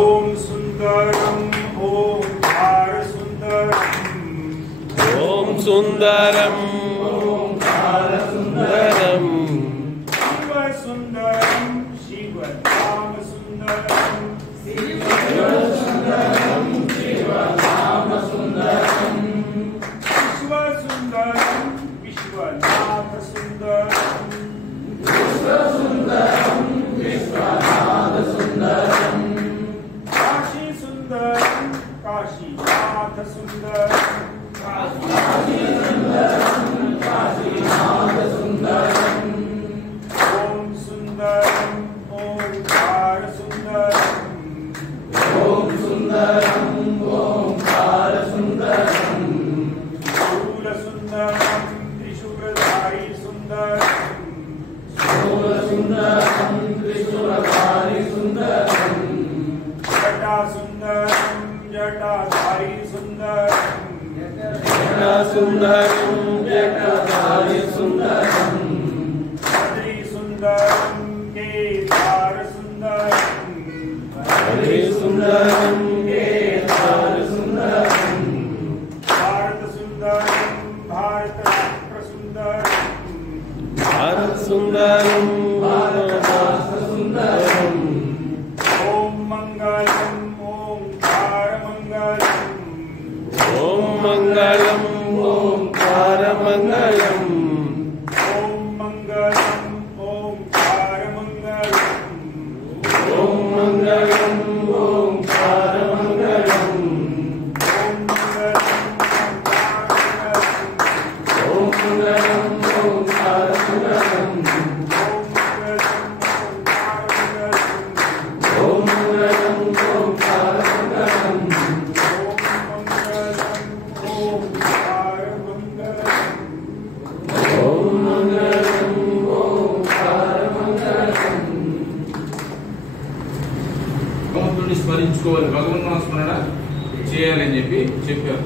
ओम सुंदरम ओंकार सुंदरम ओम सुंदरम ओंकार सुंदरम शिव सुंदरम शिव नाम सुंदरम शिव सुंदरम शिव नाम सुंदरम विश्व सुंदरम विश्वनाथ सुंदरम विश्व सुंदरम विश्वनाथ सुंदरम काशी सुंदरम काशीनाथ सुंदरम काशी सुंदरम काशीनाथ सुंदरम ओम सुंदरम ओंकार सुंदरम ओम सुंदरम ओंकार सुंदरम शूल सुंदरम त्रिशूलधारी सुंदरम शूल सुंदरम त्रिशूलधारी सुंदरम जटा सुंदरम जटाधारी सुंदरम जटा सुंदरम जटाधारी सुंदरम बद्री सुंदरम केदार सुंदरम हरे सुंदरम केदार सुंदरम भारत सुंदरम भारत राष्ट्र सुंदरम भारत सुंदरम भारत सुंदरम ओम मंगलम ओंकार मंगलम ओम मंगलम ओंकार मंगलम ओम मंगलम ओंकार मंगलम ओम मंगलम ओंकार मंगलम ओम मंगलम ओंकार मंगलम ओम मंगलम ओंकार मंगलम ओम ओम मंगलम ओंकार मंगलम मंगलम ओंकार मंगलम భగవంతుడిని స్మరించుకోవాలి, భగవంతుని స్మరణ చేయాలని చెప్పారు.